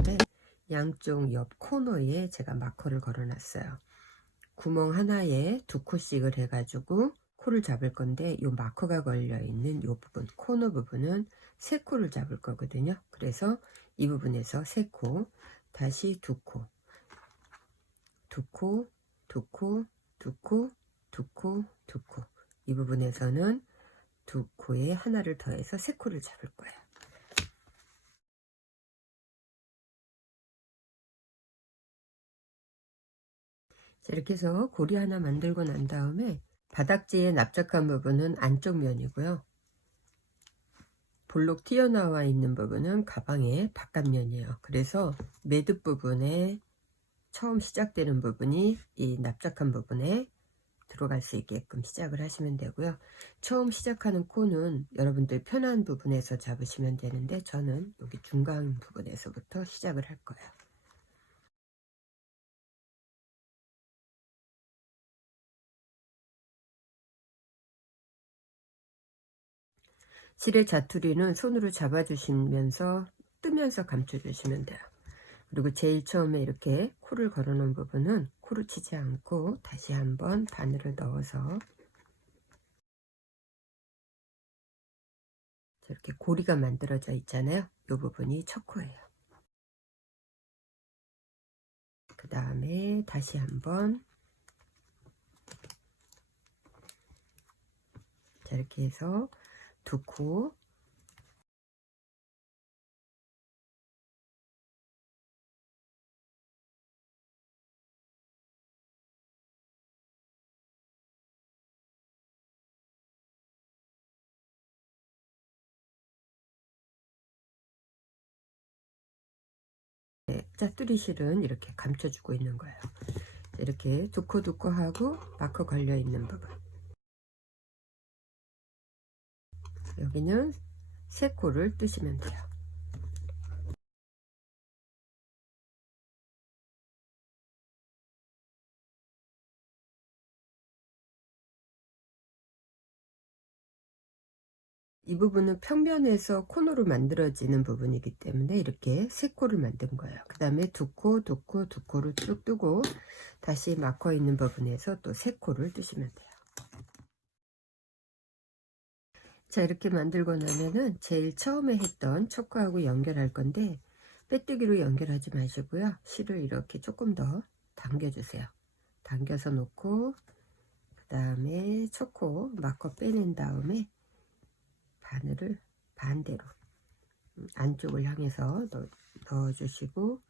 다음에 양쪽 옆 코너에 제가 마커를 걸어 놨어요. 구멍 하나에 2코씩을 해가지고 코를 잡을 건데, 요 마커가 걸려 있는 요 부분, 코너 부분은 3코를 잡을 거거든요. 그래서 이 부분에서 3코, 다시 2코, 2코, 2코, 2코, 2코, 2코. 이 부분에서는 2코에 하나를 더해서 3코를 잡을 거예요. 자, 이렇게 해서 고리 하나 만들고 난 다음에 바닥지의 납작한 부분은 안쪽 면이고요. 볼록 튀어나와 있는 부분은 가방의 바깥면이에요. 그래서 매듭 부분에 처음 시작되는 부분이 이 납작한 부분에 들어갈 수 있게끔 시작을 하시면 되고요. 처음 시작하는 코는 여러분들 편한 부분에서 잡으시면 되는데, 저는 여기 중간 부분에서부터 시작을 할 거예요. 실의 자투리는 손으로 잡아주시면서 뜨면서 감춰주시면 돼요. 그리고 제일 처음에 이렇게 코를 걸어 놓은 부분은 코를 치지 않고 다시 한번 바늘을 넣어서 저렇게 고리가 만들어져 있잖아요. 이 부분이 첫 코예요. 그 다음에 다시 한번 이렇게 해서 2코, 짜투리 실은 이렇게 감춰주고 있는 거예요. 이렇게 2코 하고 마커 걸려 있는 부분, 여기는 3코를 뜨시면 돼요. 이 부분은 평면에서 코너로 만들어지는 부분이기 때문에 이렇게 3코를 만든 거예요. 그 다음에 2코를 쭉 뜨고 다시 마커 있는 부분에서 또 3코를 뜨시면 돼요. 자, 이렇게 만들고 나면은 제일 처음에 했던 첫 코하고 연결할 건데, 빼뜨기로 연결하지 마시고요. 실을 이렇게 조금 더 당겨주세요. 당겨서 놓고 그 다음에 첫 코 마커 빼낸 다음에 바늘을 반대로 안쪽을 향해서 넣어주시고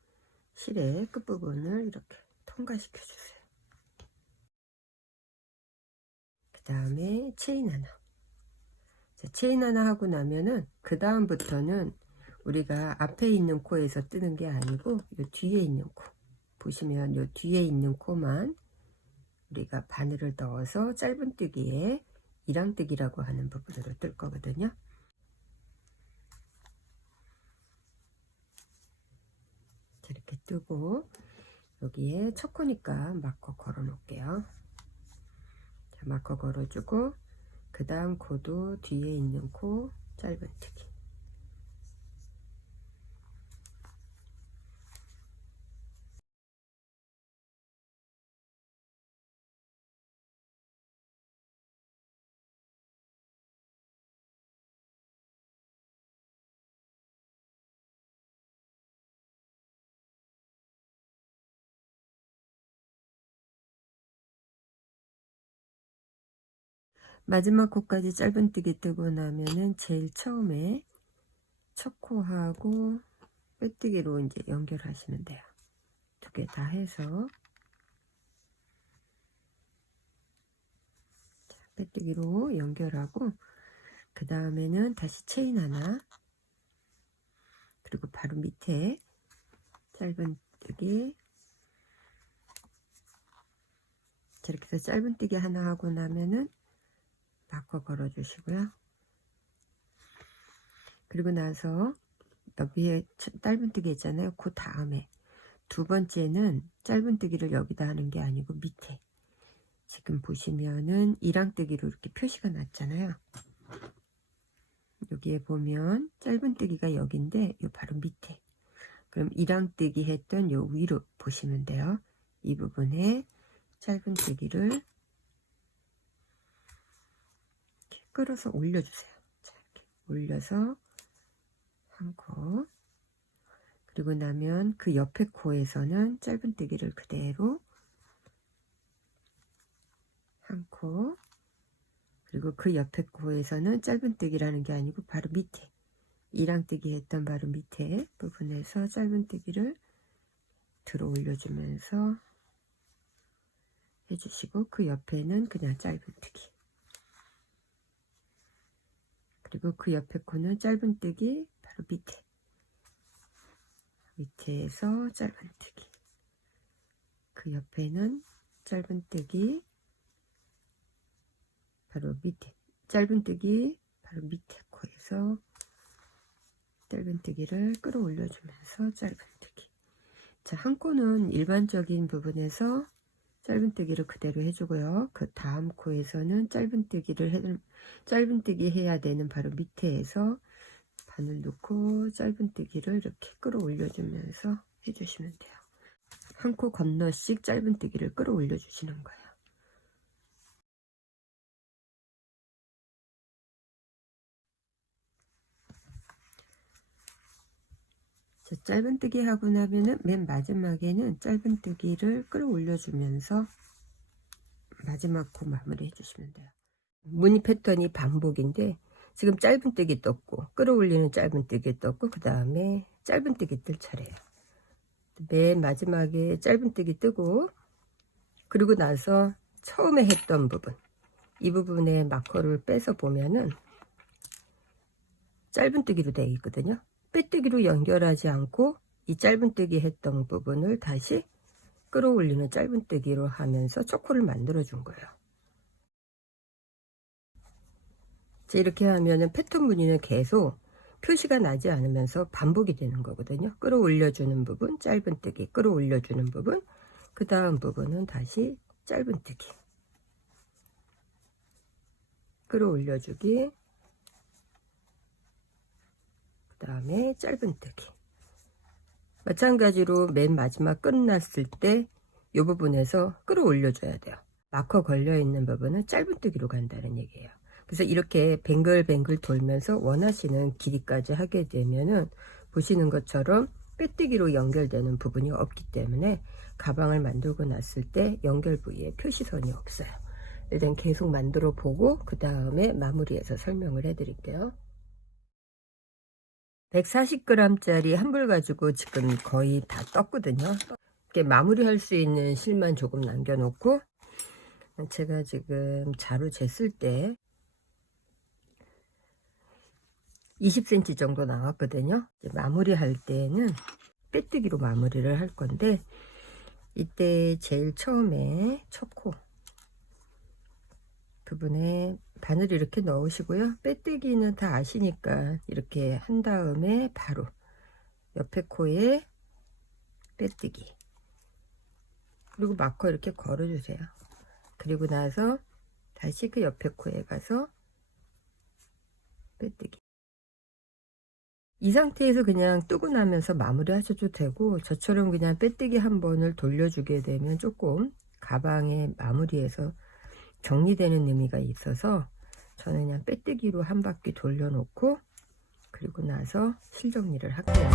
실의 끝부분을 이렇게 통과시켜 주세요. 그 다음에 체인 하나. 자, 체인 하나 하고 나면은 그 다음부터는 우리가 앞에 있는 코에서 뜨는 게 아니고 요 뒤에 있는 코, 보시면 요 뒤에 있는 코만 우리가 바늘을 넣어서 짧은뜨기에 이랑뜨기라고 하는 부분으로 뜰 거거든요. 이렇게 뜨고 여기에 첫 코니까 마커 걸어 놓을게요. 자, 마커 걸어주고 그 다음 코도 뒤에 있는 코 짧은뜨기. 마지막 코까지 짧은뜨기 뜨고 나면은 제일 처음에 첫 코하고 빼뜨기로 이제 연결하시면 돼요. 2개 다 해서 빼뜨기로 연결하고 그 다음에는 다시 체인 하나, 그리고 바로 밑에 짧은뜨기, 저렇게 해서 짧은뜨기 하나 하고 나면은 마커 걸어 주시고요. 그리고 나서 여기에 짧은뜨기 있잖아요. 그 다음에 두 번째는 짧은뜨기를 여기다 하는 게 아니고 밑에, 지금 보시면은 이랑뜨기로 이렇게 표시가 났잖아요. 여기에 보면 짧은뜨기가 여기인데 요 바로 밑에 그럼 이랑뜨기 했던 요 위로 보시면 돼요. 이 부분에 짧은뜨기를 이렇게 끌어서 올려주세요. 자, 이렇게 올려서 한 코, 그리고 나면 그 옆에 코에서는 짧은뜨기를 그대로 한 코, 그리고 그 옆에 코에서는 짧은뜨기라는 게 아니고 바로 밑에 이랑뜨기 했던 바로 밑에 부분에서 짧은뜨기를 들어 올려주면서 해주시고, 그 옆에는 그냥 짧은뜨기, 그리고 그 옆에 코는 짧은뜨기 바로 밑에서 짧은뜨기, 그 옆에는 짧은뜨기 바로 밑에, 짧은뜨기 바로 밑에 코에서 짧은뜨기를 끌어올려 주면서 짧은뜨기. 자, 한 코는 일반적인 부분에서 짧은뜨기를 그대로 해주고요. 그 다음 코에서는 짧은뜨기 해야 되는 바로 밑에에서 바늘 넣고 짧은뜨기를 이렇게 끌어올려 주면서 해주시면 돼요. 한 코 건너씩 짧은뜨기를 끌어올려 주시는 거예요. 자, 짧은뜨기 하고 나면은 맨 마지막에는 짧은뜨기를 끌어올려 주면서 마지막 코 마무리 해주시면 돼요. 무늬 패턴이 반복인데 지금 짧은뜨기 떴고 끌어올리는 짧은뜨기 떴고 그 다음에 짧은뜨기 뜰 차례예요. 맨 마지막에 짧은뜨기 뜨고, 그리고 나서 처음에 했던 부분, 이 부분에 마커를 빼서 보면은 짧은뜨기로 되어 있거든요. 빼뜨기로 연결하지 않고 이 짧은뜨기 했던 부분을 다시 끌어올리는 짧은뜨기로 하면서 초코를 만들어 준 거예요. 이렇게 하면은 패턴 무늬는 계속 표시가 나지 않으면서 반복이 되는 거거든요. 끌어올려주는 부분 짧은뜨기, 끌어올려주는 부분, 그 다음 부분은 다시 짧은뜨기, 끌어올려주기, 그 다음에 짧은뜨기. 마찬가지로 맨 마지막 끝났을 때 이 부분에서 끌어올려줘야 돼요. 마커 걸려있는 부분은 짧은뜨기로 간다는 얘기예요. 그래서 이렇게 뱅글뱅글 돌면서 원하시는 길이까지 하게 되면은 보시는 것처럼 빼뜨기로 연결되는 부분이 없기 때문에 가방을 만들고 났을 때 연결 부위에 표시선이 없어요. 일단 계속 만들어 보고 그 다음에 마무리해서 설명을 해 드릴게요. 140g 짜리 한 불 가지고 지금 거의 다 떴거든요. 이렇게 마무리할 수 있는 실만 조금 남겨 놓고, 제가 지금 자루 쟀을 때 20cm 정도 나왔거든요. 마무리할 때는 빼뜨기로 마무리를 할 건데, 이때 제일 처음에 첫 코 부분에 바늘 이렇게 넣으시고요. 빼뜨기는 다 아시니까 이렇게 한 다음에 바로 옆에 코에 빼뜨기, 그리고 마커 이렇게 걸어 주세요. 그리고 나서 다시 그 옆에 코에 가서 빼뜨기. 이 상태에서 그냥 뜨고 나면서 마무리 하셔도 되고, 저처럼 그냥 빼뜨기 한 번을 돌려주게 되면 조금 가방에 마무리해서 정리되는 의미가 있어서 저는 그냥 빼뜨기로 한 바퀴 돌려놓고 그리고 나서 실 정리를 할게요.